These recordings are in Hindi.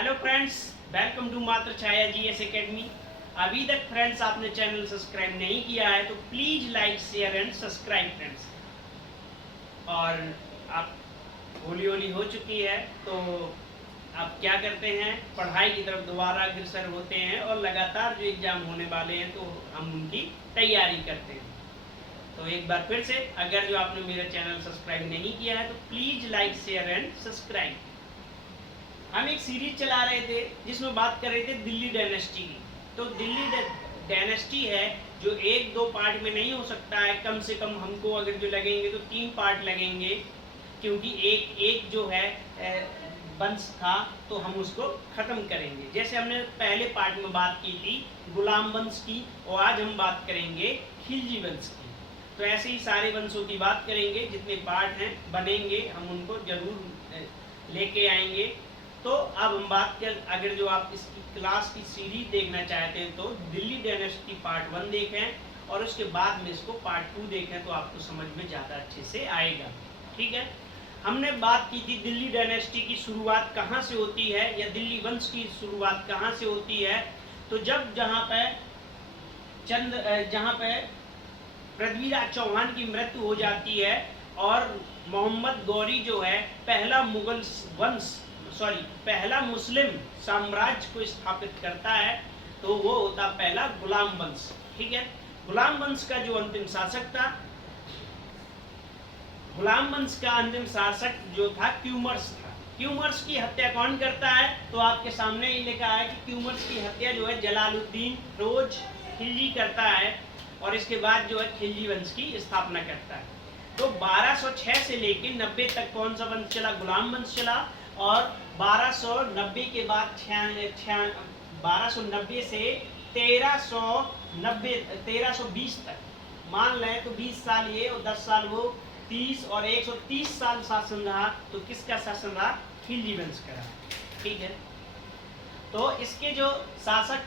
हेलो फ्रेंड्स, वेलकम टू मात्र छाया जीएस एकेडमी। अभी तक फ्रेंड्स आपने चैनल सब्सक्राइब नहीं किया है तो please like share and subscribe friends. और आप होली होली हो चुकी है तो आप क्या करते हैं, पढ़ाई की तरफ दोबारा अग्रसर होते हैं और लगातार जो एग्जाम होने वाले हैं तो हम उनकी तैयारी करते हैं। तो एक बार फिर से, अगर जो आपने मेरा चैनल सब्सक्राइब नहीं किया है तो please like share and subscribe. हम एक सीरीज चला रहे थे जिसमें बात कर रहे थे दिल्ली डायनेस्टी की। तो दिल्ली डायनेस्टी है जो एक दो पार्ट में नहीं हो सकता है, कम से कम हमको अगर जो लगेंगे तो 3 पार्ट लगेंगे, क्योंकि एक एक जो है वंश था तो हम उसको खत्म करेंगे। जैसे हमने पहले पार्ट में बात की थी गुलाम वंश की, और आज हम बात करेंगे खिलजी वंश की। तो ऐसे ही सारे वंशों की बात करेंगे, जितने पार्ट हैं बनेंगे हम उनको जरूर लेके आएंगे। तो अब हम बात कर, अगर जो आप इसकी क्लास की सीरीज देखना चाहते हैं तो दिल्ली डायनेस्टी पार्ट 1 देखें और उसके बाद में इसको पार्ट 2 देखें तो आपको समझ में ज़्यादा अच्छे से आएगा। ठीक है, हमने बात की थी दिल्ली डायनेस्टी की शुरुआत कहाँ से होती है या दिल्ली वंश की शुरुआत कहाँ से होती है। तो जब जहाँ पे पृथ्वीराज चौहान की मृत्यु हो जाती है और मोहम्मद गौरी जो है पहला मुस्लिम साम्राज्य को स्थापित करता है, तो वो होता पहला गुलाम वंश। ठीक है, गुलाम वंश का जो अंतिम शासक था, गुलाम वंश का अंतिम शासक जो था क्यूमर्स था। क्यूमर्स की हत्या कौन करता है, तो आपके सामने ही लिखा है कि क्यूमर्स की हत्या जो है जलालुद्दीन फिरोज खिलजी करता है और इसके बाद जो है खिलजी वंश की स्थापना करता है। तो 1206 से लेकर 90 तक कौन सा वंश चला, गुलाम वंश चला। और 1290 के बाद 1290 से 1320 तक मान लें तो 20 साल ये और 10 साल वो, 30 और 130 साल शासन रहा। तो किसका शासन रहा, खिलजी वंश का। ठीक है, तो इसके जो शासक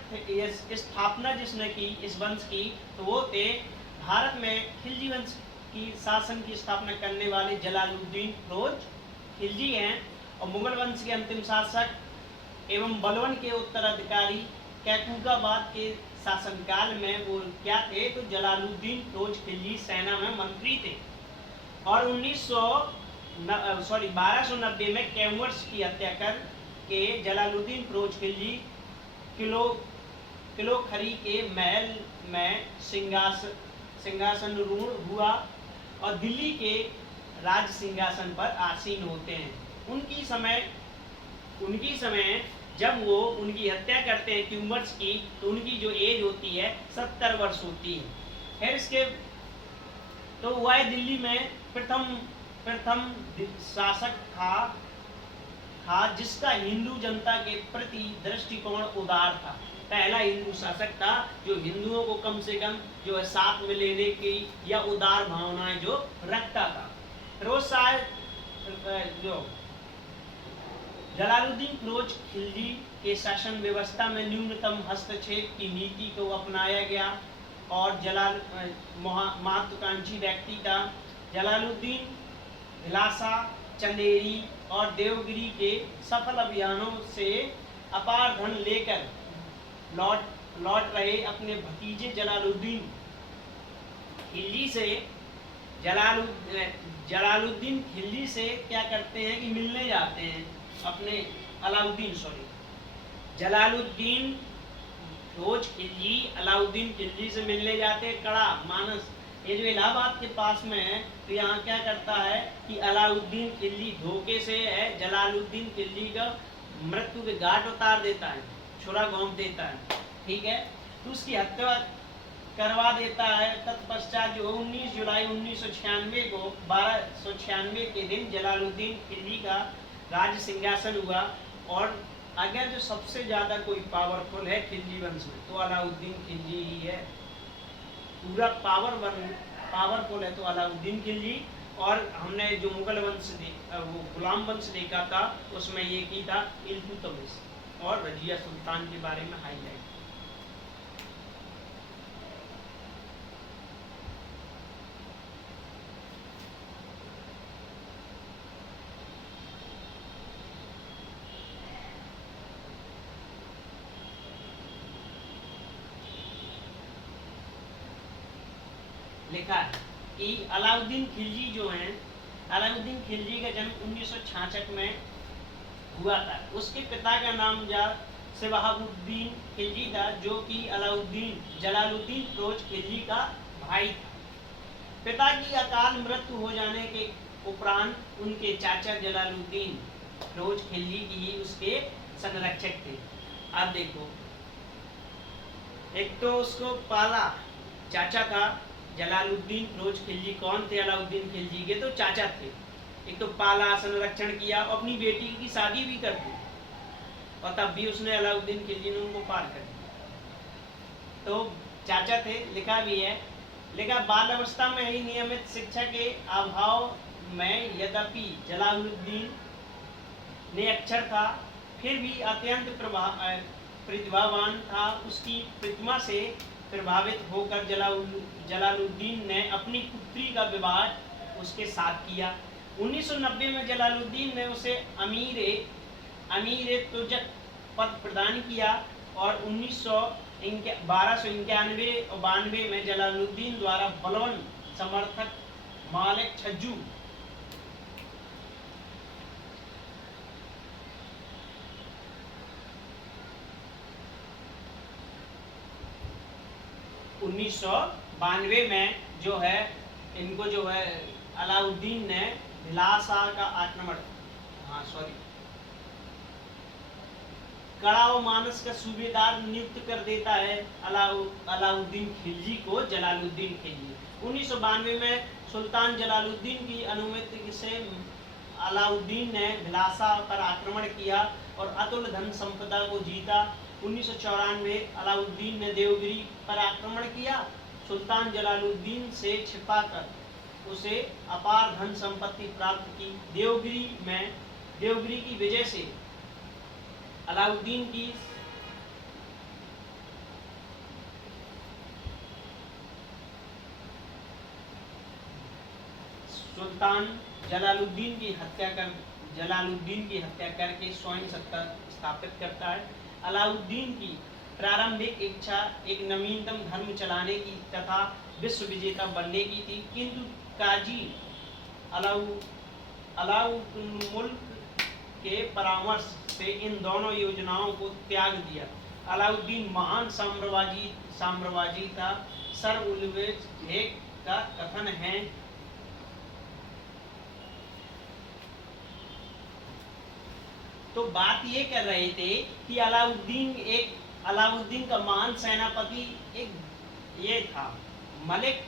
स्थापना जिसने की इस वंश की, तो वो थे भारत में खिलजी वंश की शासन की स्थापना करने वाले जलालुद्दीन फिरोज खिलजी हैं। और मुगल वंश के अंतिम शासक एवं बलवन के उत्तराधिकारी कैकूबाबाद के शासनकाल में वो क्या थे, तो जलालुद्दीन फिरोज खिलजी सेना में मंत्री थे। और 1290 में कैमर्स की हत्या कर के जलालुद्दीन फिरोज खिलजी किलो खरी के महल में सिंहासनरूढ़ हुआ और दिल्ली के राज सिंहासन पर आसीन होते हैं। उनकी समय जब वो उनकी हत्या करते हैं क्यूमर्स की, तो उनकी जो एज होती है 70 वर्ष होती है। फिर इसके तो वह दिल्ली में प्रथम शासक था जिसका हिंदू जनता के प्रति दृष्टिकोण उदार था। पहला हिंदू शासक था जो हिंदुओं को कम से कम जो है साथ में लेने की या उदार भावनाएं जो रखता था। फिरोज शाह जो जलालुद्दीन फिरोज खिलजी के शासन व्यवस्था में न्यूनतम हस्तक्षेप की नीति को अपनाया गया और महत्वाकांक्षी व्यक्ति था। जलालुद्दीन भिलासा, चंदेरी और देवगिरी के सफल अभियानों से अपार धन लेकर लौट रहे अपने भतीजे जलालुद्दीन खिलजी से जलालुद्दीन खिलजी से क्या करते हैं कि मिलने जाते हैं अपने जलालुद्दीन फिरोज खिलजी अलाउद्दीन खिलजी से मिलने जाते हैं। कड़ा मानस, ये जो इलाहाबाद के पास में है, तो यहाँ क्या करता है कि अलाउद्दीन खिलजी धोखे से है जलालुद्दीन खिलजी का मृत्यु के घाट उतार देता है, छुरा घोंप देता है। ठीक है, तो उसकी हत्या करवा देता है। तत्पश्चात जो 19 जुलाई 1996 को 1296 के दिन जलालुद्दीन खिलजी का राज सिंहासन हुआ। और अगर जो सबसे ज्यादा कोई पावरफुल है खिलजी वंश में तो अलाउद्दीन खिलजी ही है। पूरा पावरफुल है तो अलाउद्दीन खिलजी। और हमने जो मुगल वंश वो गुलाम वंश देखा था, उसमें ये की था इल्तुतमिश और रजिया सुल्तान के बारे में हाईलाइट। लिखा है कि अलाउद्दीन खिलजी जो हैं, अलाउद्दीन खिलजी का जन्म 1966 में हुआ था। उसके पिता का नाम शिहाबुद्दीन खिलजी था, जो कि जलालुद्दीन फिरोज खिलजी का भाई था। पिता की अकाल मृत्यु हो जाने के उपरांत उनके चाचा जलालुद्दीन फिरोज खिलजी की उसके संरक्षक थे। अब देखो, एक तो उसको पाला चाचा था जलालुद्दीन फिरोज खिलजी। कौन थे? अलाउद्दीन खिलजी के तो चाचा थे। एक तो पाला, संरक्षण किया, और अपनी बेटी की शादी भी कर दी, और तब भी उसने अलाउद्दीन खिलजी ने उनको पार कर दिया। तो चाचा थे, लिखा भी है, लिखा बाल अवस्था में ही नियमित शिक्षा के अभाव में यद्यपि जलालुद्दीन ने अक्षर था, फिर भी अत्यंत प्रतिभावान था। उसकी प्रतिमा से प्रभावित होकर जलालुद्दीन ने अपनी पुत्री का विवाह उसके साथ किया। 1990 में जलालुद्दीन ने उसे अमीर तुजक पद प्रदान किया, और 1291 और 92 में जलालुद्दीन द्वारा बलवन समर्थक मालिक छज्जू 1992 में जो है इनको जो है अलाउद्दीन ने भिलासा का आक्रमण, कड़ा व मानस का सूबेदार नियुक्त कर देता है अलाउद्दीन खिलजी को जलालुद्दीन खिलजी। 1992 में सुल्तान जलालुद्दीन की अनुमति से अलाउद्दीन ने भिलासा पर आक्रमण किया और अतुल धन संपदा को जीता। 1994 अलाउद्दीन ने देवगिरी पर आक्रमण किया। सुल्तान जलालुद्दीन से छिपाकर उसे अपार धन संपत्ति प्राप्त की। देवगिरी की विजय से अलाउद्दीन की सुल्तान जलालुद्दीन की हत्या करके स्वयं सत्ता स्थापित करता है। अलाउद्दीन की प्रारंभिक इच्छा एक नवीनतम धर्म चलाने की तथा विश्व विजेता बनने की थी, किंतु काजी अलाउमुल्क के परामर्श से इन दोनों योजनाओं को त्याग दिया। अलाउद्दीन महान साम्राज्यवादी था। सर उल्वेज हेक का कथन है, तो बात ये कर रहे थे कि अलाउद्दीन का महान सेनापति एक ये था मलिक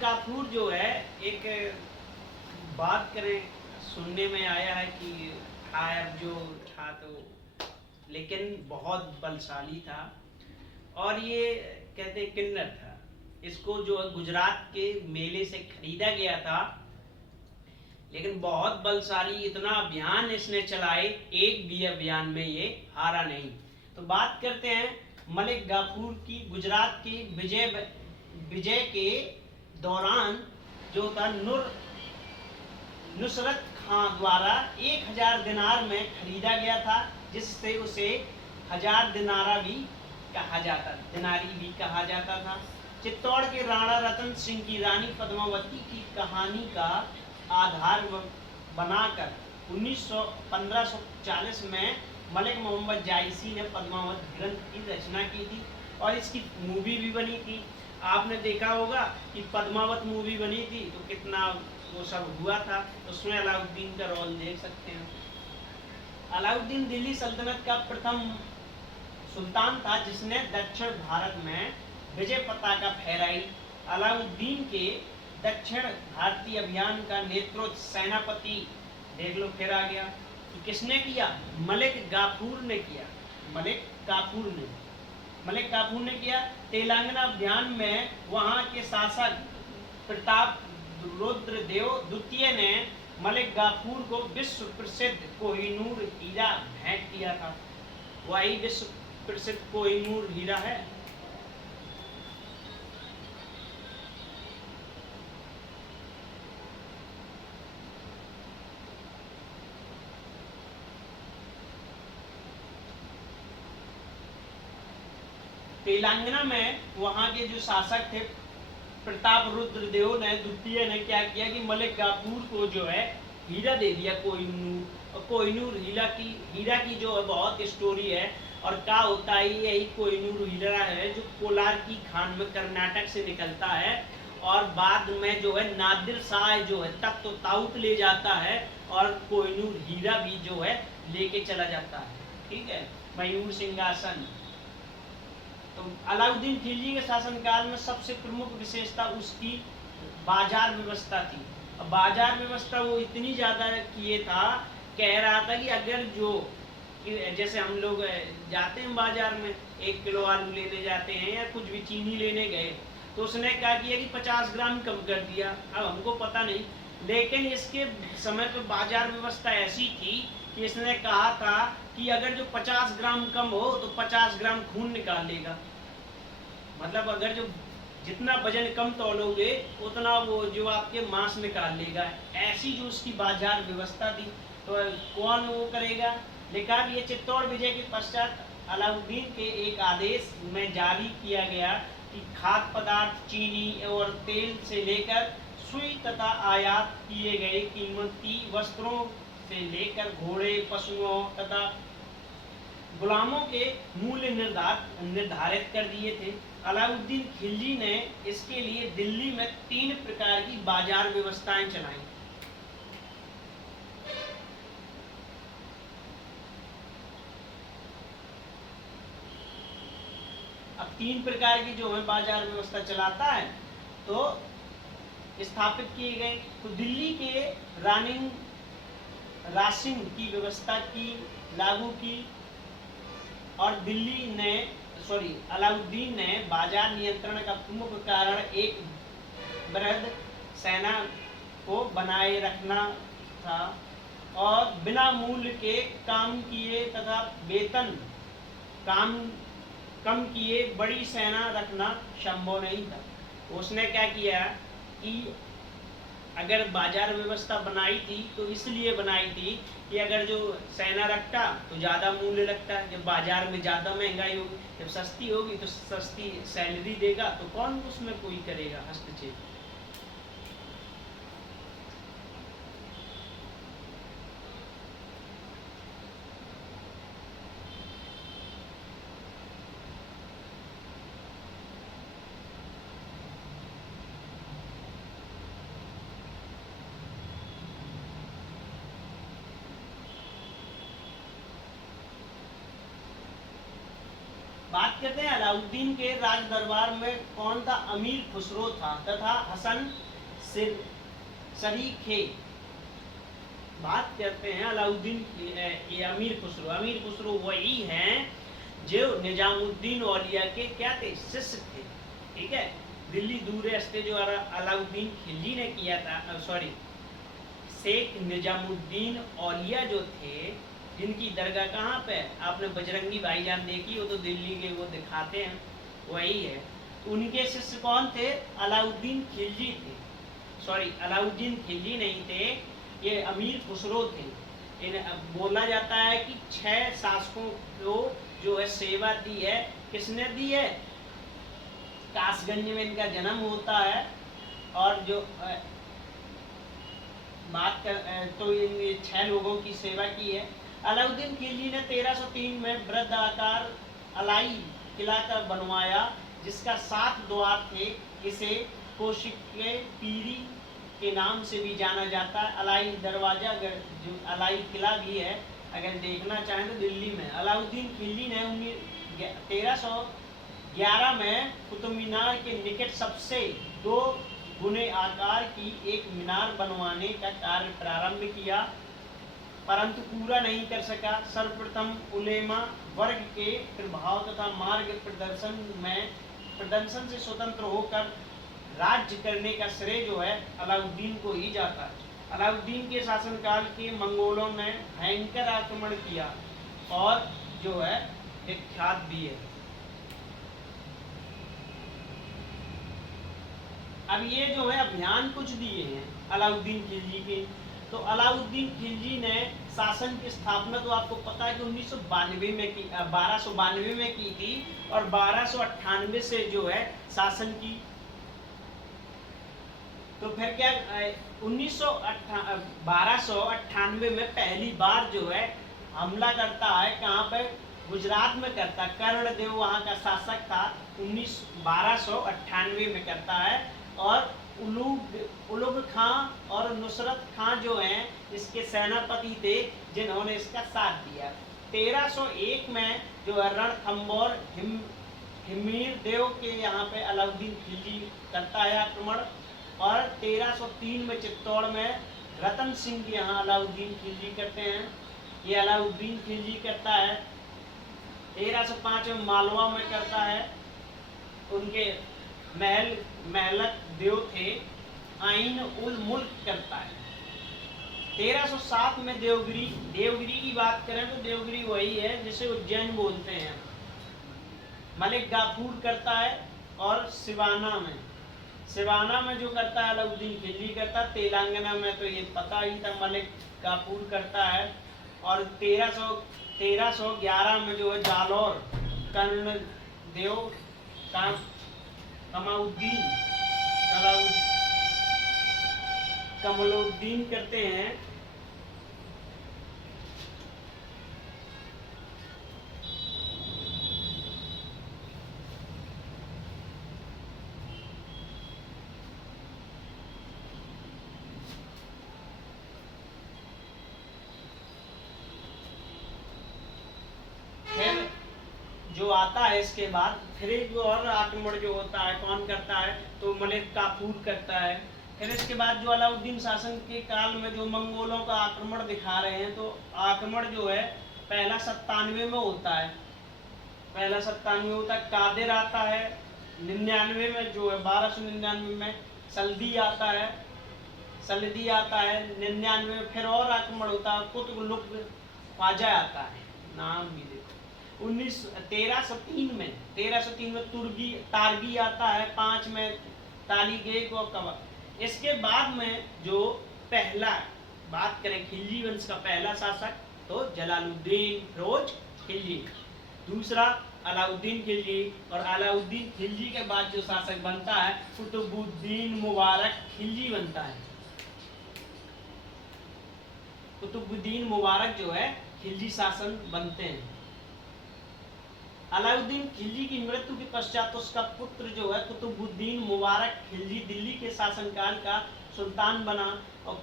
काफूर जो है, एक बात करें सुनने में आया है कि जो था तो, लेकिन बहुत बलशाली था, और ये कहते किन्नर था। इसको जो गुजरात के मेले से खरीदा गया था, लेकिन बहुत बलशाली, इतना अभियान इसने चलाए, एक भी अभियान में ये हारा नहीं। तो बात करते हैं मलिक गाफूर की। गुजरात की विजय के दौरान जो था नुसरत खां द्वारा 1000 दिनार में खरीदा गया था, जिससे उसे 1000 दिनारी भी कहा जाता था। चित्तौड़ के राणा रतन सिंह की रानी पद्मावती की कहानी का आधार बनाकर 1540 में मलिक मोहम्मद जायसी ने पद्मावत ग्रंथ की रचना की थी, और इसकी मूवी भी बनी थी। आपने देखा होगा कि पद्मावत मूवी बनी थी तो कितना वो सब हुआ था, उसमें अलाउद्दीन का रोल देख सकते हैं। अलाउद्दीन दिल्ली सल्तनत का प्रथम सुल्तान था जिसने दक्षिण भारत में विजय पताका फहराई। अलाउद्दीन के दक्षिण भारतीय अभियान का नेतृत्व सेनापति देख लो, फिर आ गया कि किसने किया? मलिक काफूर ने किया। तेलंगाना अभियान में वहां के शासक प्रताप रुद्र देव द्वितीय ने मलिक काफूर को विश्व प्रसिद्ध कोहिनूर हीरा भेंट किया था। वही विश्व प्रसिद्ध कोहिनूर हीरा है। तेलंगाना में वहां के जो शासक थे प्रताप रुद्रदेव ने द्वितीय ने क्या किया कि मलिक काफूर को जो है हीरा दे दिया कोहिनूर। और कोहिनूर हीरा की जो है बहुत स्टोरी है। और क्या होता है, यही कोहिनूर हीरा है जो कोलार की खान में कर्नाटक से निकलता है। और बाद में जो है नादिर शाह जो है तख्त तो ताउत ले जाता है और कोहिनूर हीरा भी जो है लेके चला जाता है। ठीक है, मयूर सिंहासन। तो अलाउद्दीन खिलजी के शासनकाल में सबसे प्रमुख विशेषता उसकी बाजार व्यवस्था थी। बाजार व्यवस्था वो इतनी ज़्यादा किए था, कह रहा था कि अगर जो जैसे हम लोग जाते हैं बाजार में 1 किलो आलू लेने जाते हैं या कुछ भी चीनी लेने गए, तो उसने क्या किया कि 50 ग्राम कम कर दिया। अब हमको पता नहीं, लेकिन इसके समय पर बाजार व्यवस्था ऐसी थी कि इसने कहा था कि अगर जो 50 ग्राम कम हो तो 50 ग्राम खून निकाल लेगा। मतलब अगर जो जितना वजन कम तोलोगे उतना वो जो आपके मांस निकाल लेगा। ऐसी जो उसकी बाजार व्यवस्था थी, तो कौन वो करेगा। लिखा ये चित्तौड़ विजय के पश्चात अलाउद्दीन के एक आदेश में जारी किया गया कि खाद्य पदार्थ, चीनी और तेल से लेकर सुई तथा आयात किए गए कीमती वस्त्रों से लेकर घोड़े, पशुओं तथा गुलामों के मूल्य निर्धारित कर दिए थे। अलाउद्दीन खिलजी ने इसके लिए दिल्ली में 3 प्रकार की बाजार व्यवस्थाएं चलाई। अब 3 प्रकार की जो है बाजार व्यवस्था चलाता है तो स्थापित किए गए। तो दिल्ली के राशिंग की व्यवस्था की लागू की और अलाउद्दीन ने बाजार नियंत्रण का प्रमुख कारण एक वृहद सेना को बनाए रखना था और बिना मूल्य के काम किए तथा वेतन कम किए बड़ी सेना रखना संभव नहीं था। उसने क्या किया कि अगर बाजार व्यवस्था बनाई थी तो इसलिए बनाई थी कि अगर जो सेना रखता तो ज़्यादा मूल्य लगता है। जब बाजार में ज़्यादा महंगाई होगी, जब सस्ती होगी तो सस्ती सैलरी देगा, तो कौन उसमें कोई करेगा हस्तक्षेप। बात करते हैं अलाउद्दीन के राज दरबार में कौन था। अमीर खुसरो था तथा हसन शरीखे। बात करते हैं अलाउद्दीन की, ये अमीर खुसरो वही हैं जो निजामुद्दीन औलिया के क्या थे, शिष्य थे। ठीक है, दिल्ली दूरस्थ जो अलाउद्दीन खिलजी ने किया था, शेख निजामुद्दीन औलिया जो थे, जिनकी दरगाह कहाँ पे, आपने बजरंगी भाईजान देखी, वो तो दिल्ली के वो दिखाते हैं, वही है। उनके शिष्य कौन थे, अलाउद्दीन खिलजी थे। अलाउद्दीन खिलजी नहीं थे, ये अमीर खुसरो थे। बोला जाता है कि 6 शासकों को जो है सेवा दी है। किसने दी है, कासगंज में इनका जन्म होता है। और जो बात कर तो इन 6 लोगों की सेवा की है। अलाउद्दीन खिलजी ने 1303 में बृहदाकार अलाई किला का बनवाया, जिसका 7 द्वार थे। इसे कोशिके पीरी के नाम से भी जाना जाता है। अलाई दरवाजा जो अलाई किला भी है, अगर देखना चाहें तो दिल्ली में। अलाउद्दीन खिलजी ने 1311 में कुतुब मीनार के निकट सबसे 2 गुने आकार की एक मीनार बनवाने का कार्य प्रारंभ किया, परंतु पूरा नहीं कर सका। सर्वप्रथम उलेमा वर्ग के प्रभाव तथा मार्ग प्रदर्शन से स्वतंत्र होकर राज्य करने का श्रेय जो है अलाउद्दीन को ही जाता है। अलाउद्दीन के शासनकाल के मंगोलों ने भयंकर आक्रमण किया और जो है विख्यात भी है। अब ये जो है अभियान कुछ दिए हैं अलाउद्दीन खिलजी के। तो अलाउद्दीन खिलजी ने शासन की स्थापना तो आपको पता है कि 1292 में की थी और 1298 से जो है शासन की तो फिर क्या 1298 में पहली बार जो है हमला करता है, कहाँ पे, गुजरात में करता है। कर्णदेव वहाँ का शासक था, 1298 में करता है। और उलुग खां और नुसरत खां जो हैं इसके सेनापति थे, जिन्होंने इसका साथ दिया। 1301 में जो है रणथंबोर हिमीर देव के यहाँ पे अलाउद्दीन खिलजी करता है आक्रमण। और 1303 में चित्तौड़ में रतन सिंह के यहाँ अलाउद्दीन खिलजी करते हैं, ये अलाउद्दीन खिलजी करता है। 1305 में मालवा में करता है, उनके महलक देव थे, आइन उल मुल्क करता है। 1307 में देवगिरी की बात करें तो देवगिरी वही है जिसे उज्जैन बोलते हैं, मलिक गाफूर करता है। और सिवाना में जो करता है अलाउद्दीन खिलजी करता है। तेलंगाना में तो ये पता ही था, मलिक गाफूर करता है। और 1311 में जो है जालौर कर्णदेव कमलोद्दीन करते हैं। जो आता है इसके बाद फिर एक और आक्रमण जो होता है, कौन करता है, तो मलिक काफूर करता है। फिर इसके बाद जो अलाउद्दीन शासन के काल में जो मंगोलों का आक्रमण दिखा रहे हैं, तो आक्रमण जो है पहला 97 में होता है, कादिर आता है। 99 में जो है 1299 में सल्दी आता है, 99 में फिर और आक्रमण होता है, कुतुबुक ख्वाजा आता है, नाम भी देखो। 1303 में तारगी आता है, 5 में तालीगेग और कवा। इसके बाद में जो पहला बात करें खिलजी वंश का पहला शासक, तो जलालुद्दीन फिरोज खिलजी, दूसरा अलाउद्दीन खिलजी। और अलाउद्दीन खिलजी के बाद जो शासक बनता है कुतुबुद्दीन मुबारक खिलजी बनता है। कुतुबुद्दीन मुबारक जो है खिलजी शासन बनते हैं। अलाउद्दीन खिलजी की मृत्यु के पश्चात उसका पुत्र जो है कुतुबुद्दीन मुबारक खिलजी दिल्ली के शासनकाल का सुल्तान बना। और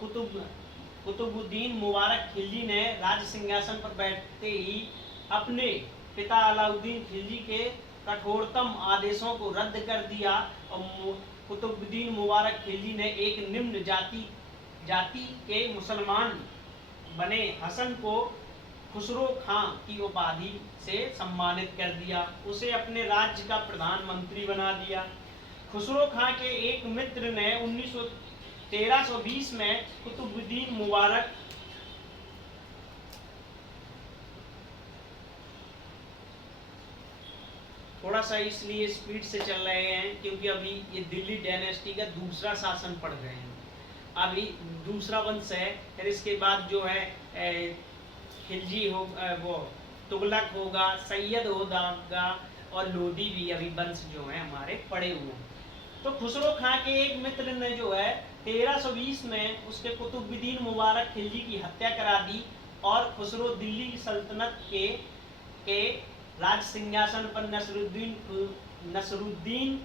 कुतुबुद्दीन मुबारक खिलजी ने राज सिंहासन पर बैठते ही अपने पिता अलाउद्दीन खिलजी के कठोरतम आदेशों को रद्द कर दिया। और कुतुबुद्दीन मुबारक खिलजी ने एक निम्न जाति के मुसलमान बने हसन को खुसरो खां की उपाधि से सम्मानित कर दिया, उसे अपने राज्य का प्रधानमंत्री बना दिया। खुसरो खां के एक मित्र ने 1320 में कुतुबुद्दीन मुबारक थोड़ा सा इसलिए स्पीड से चल रहे हैं क्योंकि अभी ये दिल्ली डायनेस्टी का दूसरा शासन पढ़ रहे हैं, अभी दूसरा वंश है। फिर इसके बाद जो है खिलजी हो, वो तुगलक होगा, सैयद होगा और लोदी भी अभी वंश जो है हमारे पड़े हुए हैं। तो खुसरो खां के एक मित्र ने जो है 1320 में उसके कुतुबुद्दीन मुबारक खिलजी की हत्या करा दी और खुसरो दिल्ली की सल्तनत के राज सिंहासन पर नसरुद्दीन